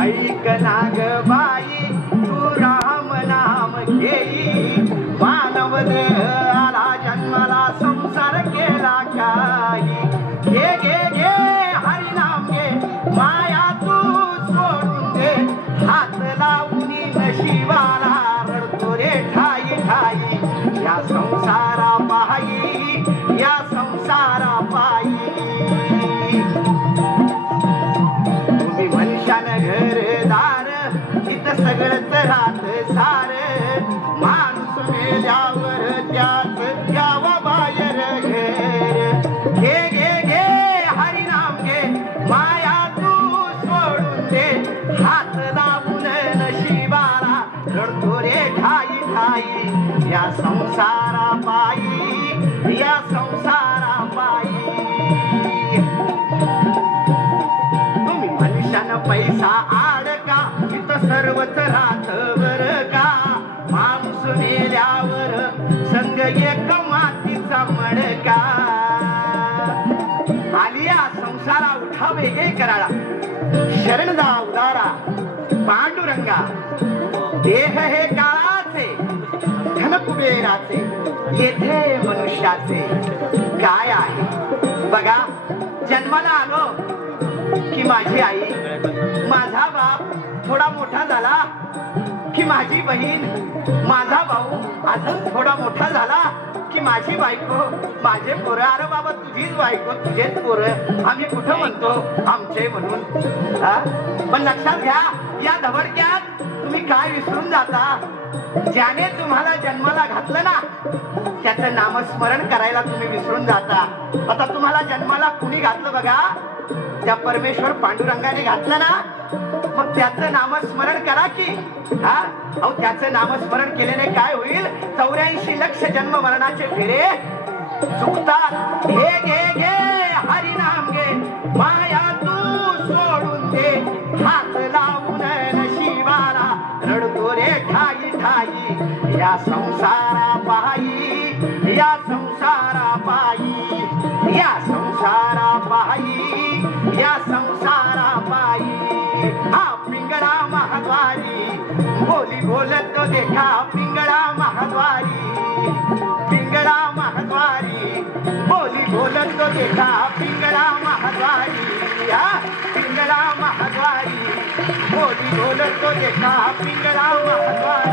ऐक ना ग बाई तू राम नाम घेई मानव देह आला जन्माला संसार केला काही घे घे घे हरिनाम घे माया तू सोडून दे हात लावून नशिबाला रडतो रे ठाई ठाई या संसारा पायी या संसारा पायी तुम्ही मनुष्यान घरदार इथं सगळंच राहत सार माणूस मेल्यावर त्यात द्यावा बाहेर घर घे घे घे हरिनाम घे माया तू सोडून दे हात लावून नशिबाला रडतो रे ठाई ठाई या संसारा पायी या संसारा पायी तुम्ही मनुष्यानं पैसा आडका इथं सर्वच राहत बर का माणूस मेल्यावर संग एक मातीचा मडका आलिया संसारा उठा वेगळे कराळा शरणदा उदारा पांडुरंगा देह हे काळाचे धन कुबेराचे येथे मनुष्याचे काय आहे बघा जन्माला आलो की माझी आई माझा बाप थोडा मोठा झाला की माझी बहीण माझा भाऊ अजून थोडा मोठा झाला की माझी बायको माझे पोरं अरे बाबा तुझीच बायको तुझेच पोरं आम्ही कुठं म्हणतो आमचे म्हणून पण लक्षात घ्या या धबडक्यात तुम्ही काय विसरून जाता ज्याने तुम्हाला जन्माला घातलं ना त्याचं नामस्मरण करायला तुम्ही विसरून जाता आता तुम्हाला जन्माला कुणी घातलं बघा त्या परमेश्वर पांडुरंगाने घातलं ना मग त्याचं नामस्मरण करा की अहो त्याचं नामस्मरण केल्याने काय होईल 84 लक्ष जन्म मरणाचे फेरे चुकतात घे घे घे हरिनाम घे माया तू सोडून दे हात लावून नशिबाला रडतो रे ठाई ठाई या संसारा पायी या संसारा पायी या संसारा पायी या संसारा पायी हा पिंगळा महाद्वारी बोली बोलत देखा पिंगळा महाद्वारी पिंगळा महाद्वारी बोली बोलत देखा पिंगळा महाद्वारी या पिंगळा महाद्वारी बोली बोलत देखा पिंगळा महाद्वारी